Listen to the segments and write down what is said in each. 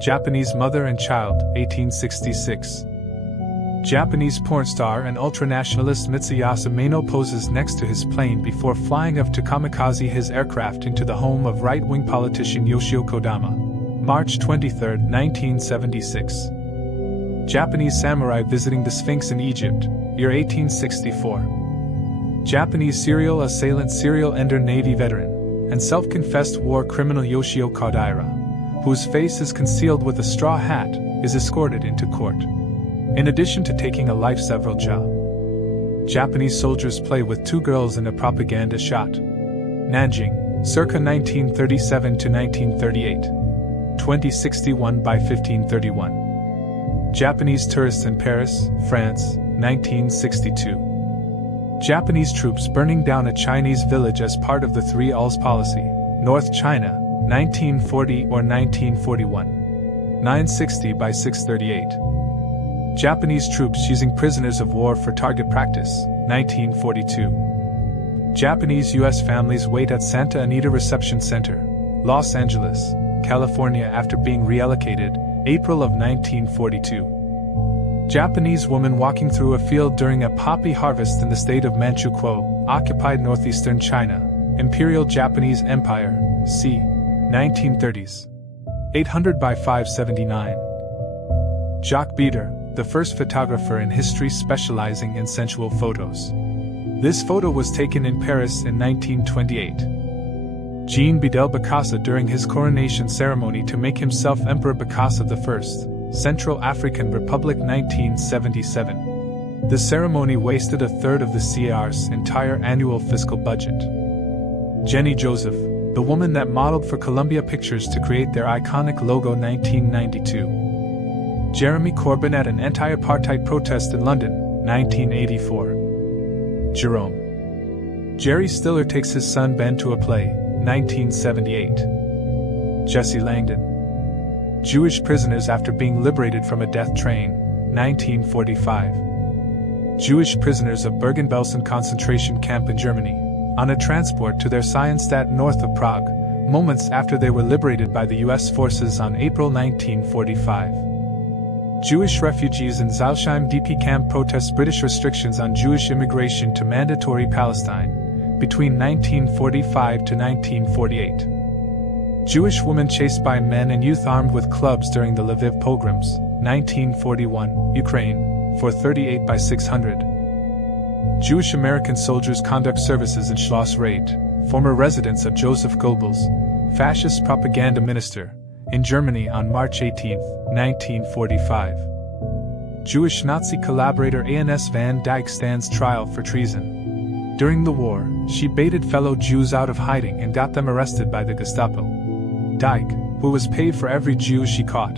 Japanese mother and child, 1866. Japanese porn star and ultranationalist Mitsuyasu Meino poses next to his plane before flying off to kamikaze his aircraft into the home of right-wing politician Yoshio Kodama. March 23, 1976. Japanese samurai visiting the Sphinx in Egypt, year 1864. Japanese serial assailant, serial ender, Navy veteran, and self-confessed war criminal Yoshio Kodaira, whose face is concealed with a straw hat, is escorted into court. In addition to taking a life, several Japanese soldiers play with two girls in a propaganda shot. Nanjing, circa 1937 to 1938. 2061 by 1531. Japanese tourists in Paris, France, 1962. Japanese troops burning down a Chinese village as part of the Three Alls policy, North China, 1940 or 1941. 960 by 638. Japanese troops using prisoners of war for target practice, 1942. Japanese U.S. families wait at Santa Anita Reception Center, Los Angeles, California after being reallocated, April of 1942. Japanese woman walking through a field during a poppy harvest in the state of Manchukuo, occupied northeastern China, Imperial Japanese Empire, c. 1930s. 800 by 579. Jacques Beater, the first photographer in history specializing in sensual photos. This photo was taken in Paris in 1928. Jean Bedel Bokassa during his coronation ceremony to make himself Emperor Bokassa I, Central African Republic, 1977. The ceremony wasted a third of the CAR's entire annual fiscal budget. Jenny Joseph, the woman that modeled for Columbia Pictures to create their iconic logo, 1992. Jeremy Corbyn at an anti-apartheid protest in London, 1984. Jerome. Jerry Stiller takes his son Ben to a play, 1978. Jesse Langdon. Jewish prisoners after being liberated from a death train, 1945. Jewish prisoners of Bergen-Belsen concentration camp in Germany, on a transport to their Scienstadt north of Prague, moments after they were liberated by the U.S. forces on April 1945. Jewish refugees in Zalsheim DP camp protest British restrictions on Jewish immigration to mandatory Palestine, between 1945 to 1948. Jewish woman chased by men and youth armed with clubs during the Lviv pogroms, 1941, Ukraine, 438 by 600. Jewish American soldiers conduct services in Schloss Raid, former residence of Joseph Goebbels, fascist propaganda minister, in Germany on March 18, 1945. Jewish Nazi collaborator Ans van Dyck stands trial for treason. During the war, she baited fellow Jews out of hiding and got them arrested by the Gestapo. Dyck, who was paid for every Jew she caught.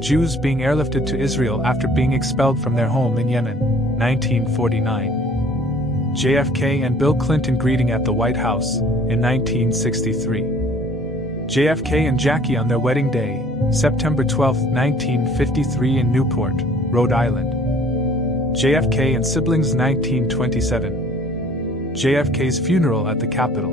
Jews being airlifted to Israel after being expelled from their home in Yemen, 1949. JFK and Bill Clinton greeting at the White House, in 1963. JFK and Jackie on their wedding day, September 12, 1953 in Newport, Rhode Island. JFK and siblings, 1927. JFK's funeral at the Capitol,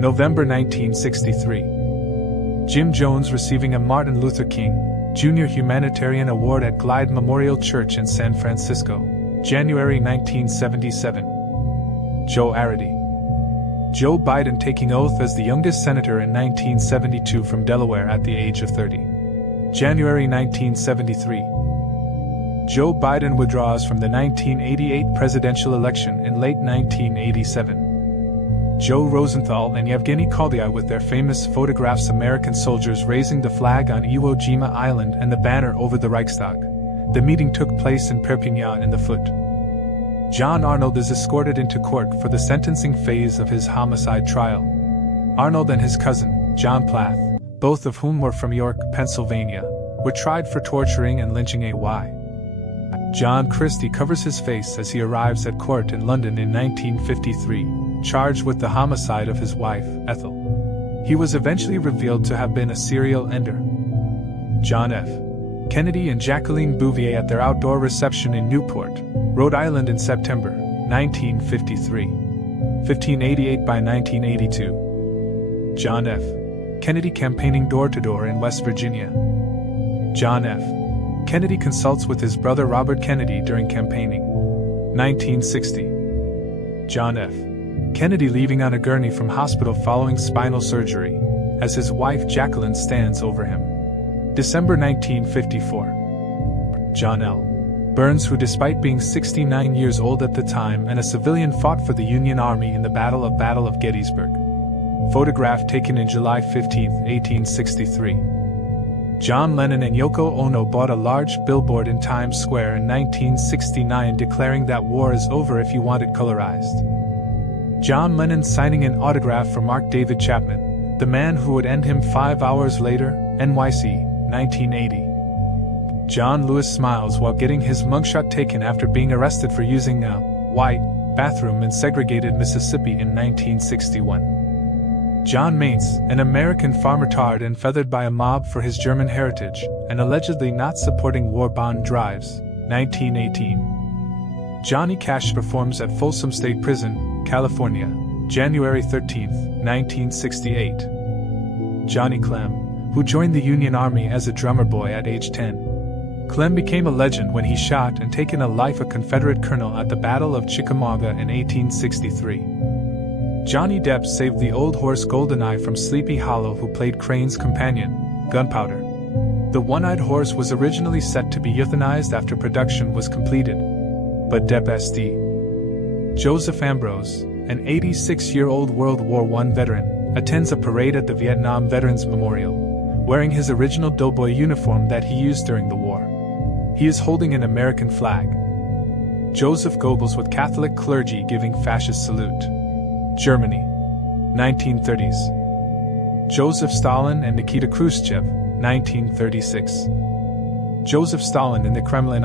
November 1963. Jim Jones receiving a Martin Luther King Jr. Humanitarian Award at Glide Memorial Church in San Francisco, January 1977. Joe Arady. Joe Biden taking oath as the youngest senator in 1972 from Delaware at the age of 30. January 1973. Joe Biden withdraws from the 1988 presidential election in late 1987. Joe Rosenthal and Yevgeny Koldyaev with their famous photographs, American soldiers raising the flag on Iwo Jima Island and the banner over the Reichstag. The meeting took place in Perpignan in the Foot. John Arnold is escorted into court for the sentencing phase of his homicide trial. Arnold and his cousin, John Plath, both of whom were from York, Pennsylvania, were tried for torturing and lynching A.Y. John Christie covers his face as he arrives at court in London in 1953, charged with the homicide of his wife, Ethel. He was eventually revealed to have been a serial ender. John F. Kennedy and Jacqueline Bouvier at their outdoor reception in Newport, Rhode Island in September, 1953. 1588 by 1982. John F. Kennedy campaigning door-to-door in West Virginia. John F. Kennedy consults with his brother Robert Kennedy during campaigning. 1960. John F. Kennedy leaving on a gurney from hospital following spinal surgery, as his wife Jacqueline stands over him. December 1954. John L. Burns, who despite being 69 years old at the time and a civilian, fought for the Union Army in the Battle of Gettysburg. Photograph taken in July 15, 1863. John Lennon and Yoko Ono bought a large billboard in Times Square in 1969 declaring that war is over if you want it colorized. John Lennon signing an autograph for Mark David Chapman, the man who would end him 5 hours later, NYC, 1980. John Lewis smiles while getting his mugshot taken after being arrested for using a white bathroom in segregated Mississippi in 1961. John Mainz, an American farmer tarred and feathered by a mob for his German heritage, and allegedly not supporting war bond drives, 1918. Johnny Cash performs at Folsom State Prison, California, January 13, 1968. Johnny Clem, who joined the Union Army as a drummer boy at age 10. Clem became a legend when he shot and taken a life a Confederate colonel at the Battle of Chickamauga in 1863. Johnny Depp saved the old horse Goldeneye from Sleepy Hollow, who played Crane's companion, Gunpowder. The one-eyed horse was originally set to be euthanized after production was completed, but Depp St. Joseph Ambrose, an 86-year-old World War I veteran, attends a parade at the Vietnam Veterans Memorial, wearing his original doughboy uniform that he used during the war. He is holding an American flag. Joseph Goebbels with Catholic clergy giving fascist salute. Germany, 1930s. Joseph Stalin and Nikita Khrushchev, 1936. Joseph Stalin in the Kremlin on